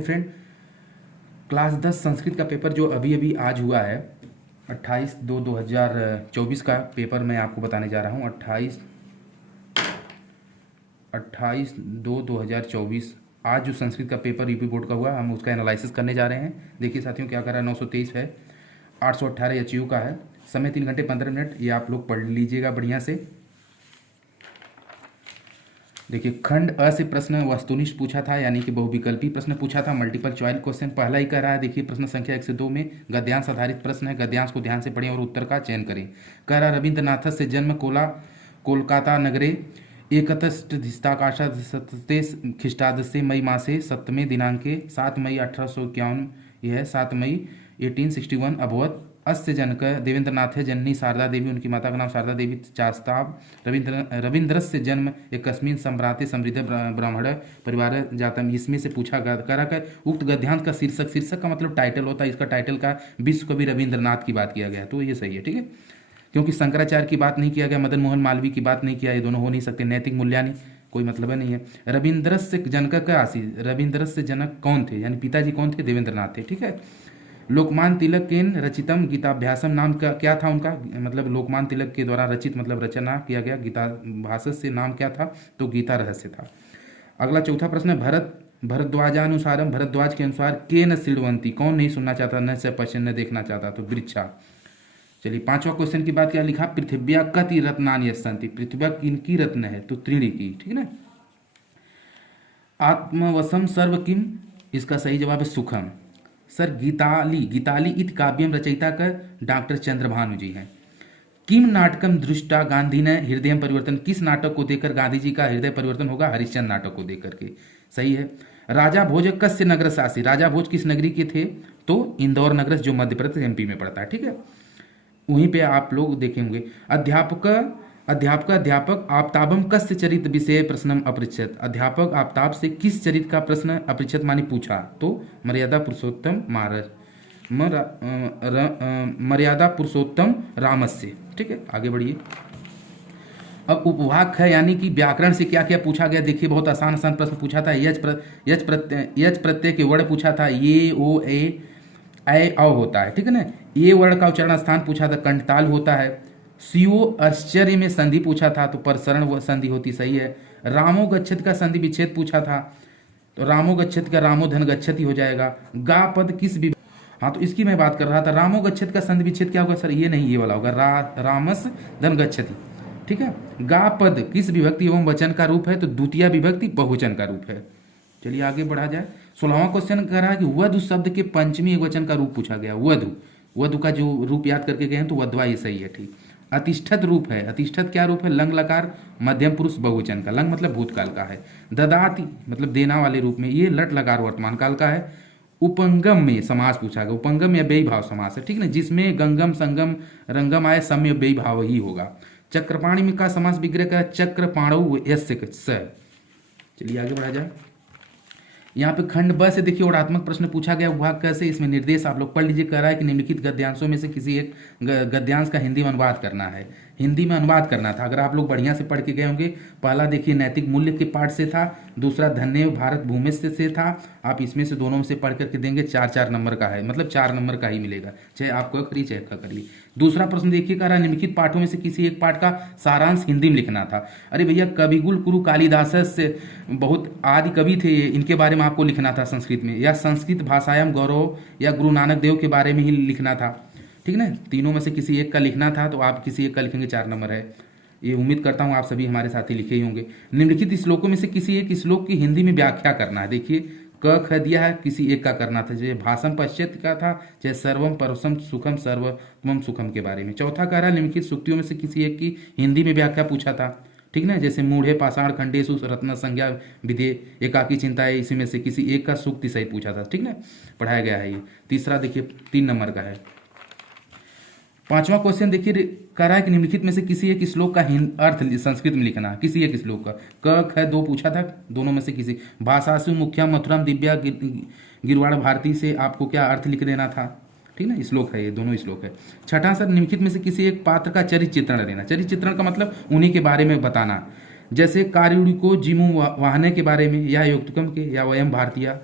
Friend, class 10 Sanskrit का paper जो अभी अभी आज हुआ है 28/2/2024 का पेपर मैं आपको बताने जा रहा हूँ। 28/2/2024 आज जो संस्कृत का पेपर यूपी बोर्ड का हुआ, हम उसका एनालिसिस करने जा रहे हैं। देखिए साथियों, क्या कर रहा है, 923 है, 818 एचयू का है, समय 3 घंटे 15 मिनट। ये आप लोग पढ़ लीजिएगा बढ़िया से। देखिए, खंड अ से प्रश्न वस्तुनिष्ठ पूछा था, यानी कि बहुविकल्पी प्रश्न पूछा था, मल्टीपल चॉइस क्वेश्चन पहला ही कह रहा है। देखिए प्रश्न संख्या 1 से 2 में गद्यांश आधारित प्रश्न है। गद्यांश को ध्यान से पढ़ें और उत्तर का चयन करें। कह रहा रविंद्रनाथ से जन्म कोलकाता नगरे एकतष्टिस्ताकाशादशते ख्रीष्टाब्दे मई मासे 7वें दिनांके 7 मई 1851, यह है 7 मई 1861 अभवत। अस्य जनक देवेंद्रनाथ है, जननी शारदा देवी, उनकी माता का नाम शारदा देवी चास्ताब। रविंद्रस्य जन्म एकस्मिन् सम्भ्राते समृद्ध ब्राह्मण परिवार जातम। इसमें से पूछा कर उक्त गद्यांश का शीर्षक का मतलब टाइटल होता है। इसका टाइटल का विश्व कवि रविंद्रनाथ की बात किया गया, तो ये सही है, ठीक है। क्योंकि शंकराचार्य की बात नहीं किया गया, मदन मोहन मालवीय की बात नहीं किया, ये दोनों हो नहीं सकते। नैतिक मूल्यानि कोई मतलब नहीं है। रविंद्रस्य जनक का आसी, रविंद्रस्य जनक कौन थे, यानी पिताजी कौन थे, देवेंद्रनाथ थे, ठीक है। लोकमान तिलक केन रचितम गीताभ्यासम, नाम का क्या था उनका, मतलब लोकमान तिलक के द्वारा रचित मतलब रचना किया गया गीता भाषा से नाम क्या था, तो गीता रहस्य था। अगला चौथा प्रश्न है, भरद्वाजानुसारम, भरद्वाज के अनुसार के न सिलवंती, कौन नहीं सुनना चाहता, न से पश्चिम न देखना चाहता, तो वृक्षा। चलिए पांचवा क्वेश्चन की बात क्या लिखा, पृथ्व्या कति रत्नानि यस्सन्ति, पृथ्व्या किनकी रत्न है, तो त्रीणी की, ठीक है ना। आत्मवशम सर्व किम, इसका सही जवाब है सुखम। सर गीताली इत काव्यम रचयिता का डॉक्टर चंद्रभानु जी हैं। किम नाटकम दृष्टा गांधी ने हृदय परिवर्तन, किस नाटक को देखकर गांधी जी का हृदय परिवर्तन होगा, हरिश्चंद्र नाटक को देख करके, सही है। राजा भोज कस्य नगर शासी, राजा भोज किस नगरी के थे, तो इंदौर नगर जो मध्य प्रदेश एमपी में पड़ता है, ठीक है। वहीं पे आप लोग देखेंगे अध्यापक आफताबम कस्य चरित विषय प्रश्नम अपृच्छत, अध्यापक आफताब से किस चरित का प्रश्न अपृच्छत मानी पूछा, तो मर्यादा पुरुषोत्तम मर्यादा पुरुषोत्तम रामस्य, ठीक है। आगे बढ़िए। अब उपवाक है, यानी कि व्याकरण से क्या क्या पूछा गया। देखिए बहुत आसान प्रश्न पूछा था। यच प्रत्यय के वर्ण पूछा था, ये ओ ए अ होता है, ठीक है ना। ये वर्ण का उच्चारण स्थान पूछा था, कंठताल होता है। सीओ आश्चर्य में संधि पूछा था, तो परसरण संधि होती, सही है। रामो गच्छति का संधि विच्छेद पूछा था, तो रामो गच्छति का रामो धन गच्छति हो जाएगा। गा पद किस, हाँ तो इसकी मैं बात कर रहा था। रामो गच्छति का संधि विच्छेद क्या होगा सर, ये नहीं, ये वाला होगा, रामस धन गच्छति, ठीक है। गा पद किस विभक्ति एवं वचन का रूप है, तो द्वितीय विभक्ति बहुवचन का रूप है। चलिए आगे बढ़ा जाए। 16वां क्वेश्चन कह रहा है कि वधु शब्द के पंचमी एकवचन का रूप पूछा गया। वधु का जो रूप याद करके गए हैं, तो वधवा, ये सही है, ठीक। अतिष्ठत रूप है, अतिष्ठत क्या रूप है, लंग लकार मध्यम पुरुष बहुवचन का, लंग मतलब भूतकाल का है। ददाति मतलब देना वाले रूप में, ये लट लकार वर्तमान काल का है। उपंगम में समास पूछा गया, उपंगम या बेई भाव समास है, ठीक ना, जिसमें गंगम संगम रंगम आए, समय बेई भाव ही होगा। चक्रपाणी में का समास विग्रह का, चक्र पाणु यस्य स। चलिए आगे बढ़ा जाए। यहाँ पे खंड ब से देखिए ओढ़ात्मक प्रश्न पूछा गया, विभाग कैसे, इसमें निर्देश आप लोग पढ़ लीजिए। कह रहा है कि निम्नलिखित गद्यांशों में से किसी एक गद्यांश का हिंदी में अनुवाद करना है। हिंदी में अनुवाद करना था, अगर आप लोग बढ़िया से पढ़ के गए होंगे। पहला देखिए नैतिक मूल्य के पाठ से था, दूसरा धन्य भारत भूमि से था। आप इसमें से दोनों में से पढ़ करके देंगे, 4-4 नंबर का है, मतलब 4 नंबर का ही मिलेगा, चाहे आप क करिए चाहे ख करिए। दूसरा प्रश्न देखिए, कह रहा है निम्नलिखित पाठों में से किसी एक पाठ का सारांश हिंदी में लिखना था। अरे भैया, कविकुल गुरु कालिदास से बहुत आदि कवि थे, इनके बारे में आपको लिखना था संस्कृत में, या संस्कृत भाषायाम गौरव, या गुरु नानक देव के बारे में ही लिखना था, ठीक ना। तीनों में से किसी एक का लिखना था, तो आप किसी एक का लिखेंगे, 4 नंबर है। ये उम्मीद करता हूँ आप सभी हमारे साथी लिखे ही होंगे। निम्नलिखित श्लोकों में से किसी एक श्लोक की हिंदी में व्याख्या करना है। देखिए क ख दिया है, किसी एक का करना था, चाहे भाषम पश्चात का था, चाहे सर्वम परसम सुखम सर्वम सुखम के बारे में। चौथा कह रहा है निम्नलिखित सूक्तियों में से किसी एक की हिंदी में व्याख्या पूछा था, ठीक ना, जैसे मूढ़े पाषाण खंडेशु रत्न संज्ञा विधे एकाकी चिंता है, इसी में से किसी एक का सूक्ति सही पूछा था, ठीक ना, पढ़ाया गया है ये। तीसरा देखिए 3 नंबर का है। पांचवा क्वेश्चन देखिए, कह रहा है कि निम्नलिखित में से किसी एक श्लोक का अर्थ संस्कृत में लिखना, किसी एक श्लोक का। क ख दो पूछा था, दोनों में से किसी। भाषासु मुख्या मथुराम दिव्या गिरवाड़ भारती से आपको क्या अर्थ लिख देना था, ठीक ना, श्लोक है ये, दोनों श्लोक है। छठा सर, निम्नलिखित में से किसी एक पात्र का चरित्र चित्रण देना। चरित्र चित्रण का मतलब उन्हीं के बारे में बताना, जैसे कार्युड़ी को जिमु वाहने के बारे में, या युक्तकम के, या वयम भारतीय,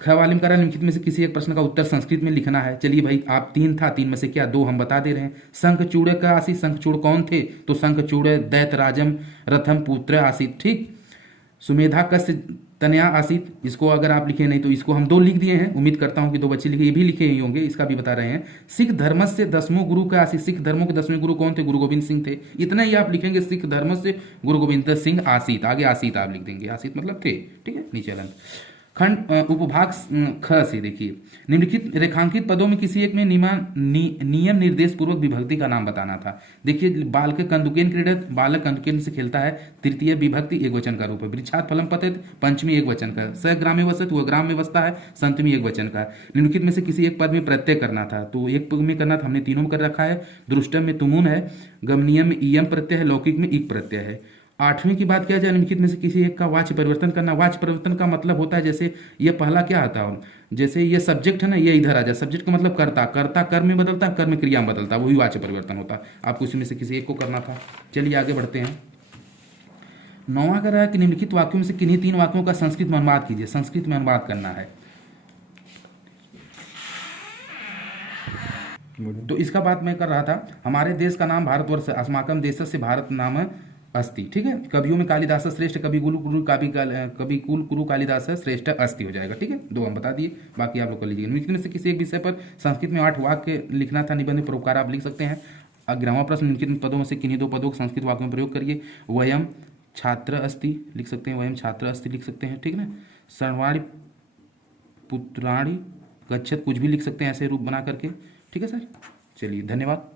ख वालिम करा निम्नलिखित में से किसी एक प्रश्न का उत्तर संस्कृत में लिखना है। चलिए भाई, आप तीन था, तीन में से क्या दो हम बता दे रहे हैं। शंखचूड़ का आसित, शंखचूड़ कौन थे? तो शंखचूड़ दैत्यराजम रथम पुत्र आसित। ठीक। सुमेधा कस्य तनया आसित, इसको अगर आप लिखे नहीं तो इसको हम दो लिख दिए हैं, उम्मीद करता हूं कि दो बच्चे लिखे, ये भी लिखे ही होंगे, इसका भी बता रहे हैं। सिख धर्म से 10वें गुरु का आसित, सिख धर्मों के 10वें गुरु कौन थे? गुरु गोविंद सिंह थे। इतना ही आप लिखेंगे, सिख धर्म से गुरु गोविंद सिंह आसित, आगे आसित आप लिख देंगे, आसित मतलब थे। ठीक है, नीचे अलंत खंड उपभाग ख से देखिए, निम्नलिखित रेखांकित पदों में किसी एक में नियम निर्देश पूर्वक विभक्ति का नाम बताना था। देखिए, बालक कंदुकेन क्रीडत, बालक कंदुकेन से खेलता है, तृतीय विभक्ति एक वचन का रूप है। वृक्षात फलम पतत, पंचमी एक वचन का। स ग्राम में वसत, वह ग्राम में बसता है, संतमी एक वचन का। निम्नलिखित में से किसी एक पद में प्रत्यय करना था, तो एक पद में करना था, हमने तीनों में कर रखा है। दृष्टम में तुमुन है, गमनियम में इयम प्रत्यय है, लौकिक में इक प्रत्यय है। आठवीं की बात किया जाए, निम्नलिखित में से किसी एक का वाच्य परिवर्तन करना। वाच्य परिवर्तन का मतलब होता है, जैसे ये पहला क्या आता है, जैसे ये सब्जेक्ट है ना, ये इधर आ जाए, सब्जेक्ट का मतलब कर्ता, कर्ता कर्म में बदलता है, कर्म क्रिया में बदलता है, वही वाच्य परिवर्तन होता है। आपको इसी में से किसी एक को करना था। चलिए आगे बढ़ते हैं। 9वां का रहा कि निम्नलिखित वाक्यों में से किन्हीं तीन वाक्यों का संस्कृत में अनुवाद कीजिए। संस्कृत में अनुवाद करना है, तो इसका बात मैं कर रहा था। हमारे देश का नाम भारतवर्ष, अस्माकम देशस्य भारत नाम अस्ति। ठीक है, कवियों में कालिदास श्रेष्ठ, कवि कुल गुरु कालिदास श्रेष्ठ अस्ति हो जाएगा। ठीक है, दो हम बता दिए, बाकी आप लोग कर लीजिए। निम्न में से किसी एक विषय पर संस्कृत में 8 वाक्य लिखना था। निबंध परोपकार आप लिख सकते हैं। 11वां प्रश्न, निम्नलिखित पदों में से किन्हीं दो पदों को संस्कृत वाक्यों में प्रयोग करिए। वयम छात्र अस्ति लिख सकते हैं, वयम छात्र अस्ति लिख सकते हैं। ठीक है ना, सर्वाणि पुत्राणि गच्छत, कुछ भी लिख सकते हैं ऐसे रूप बना करके। ठीक है सर, चलिए धन्यवाद।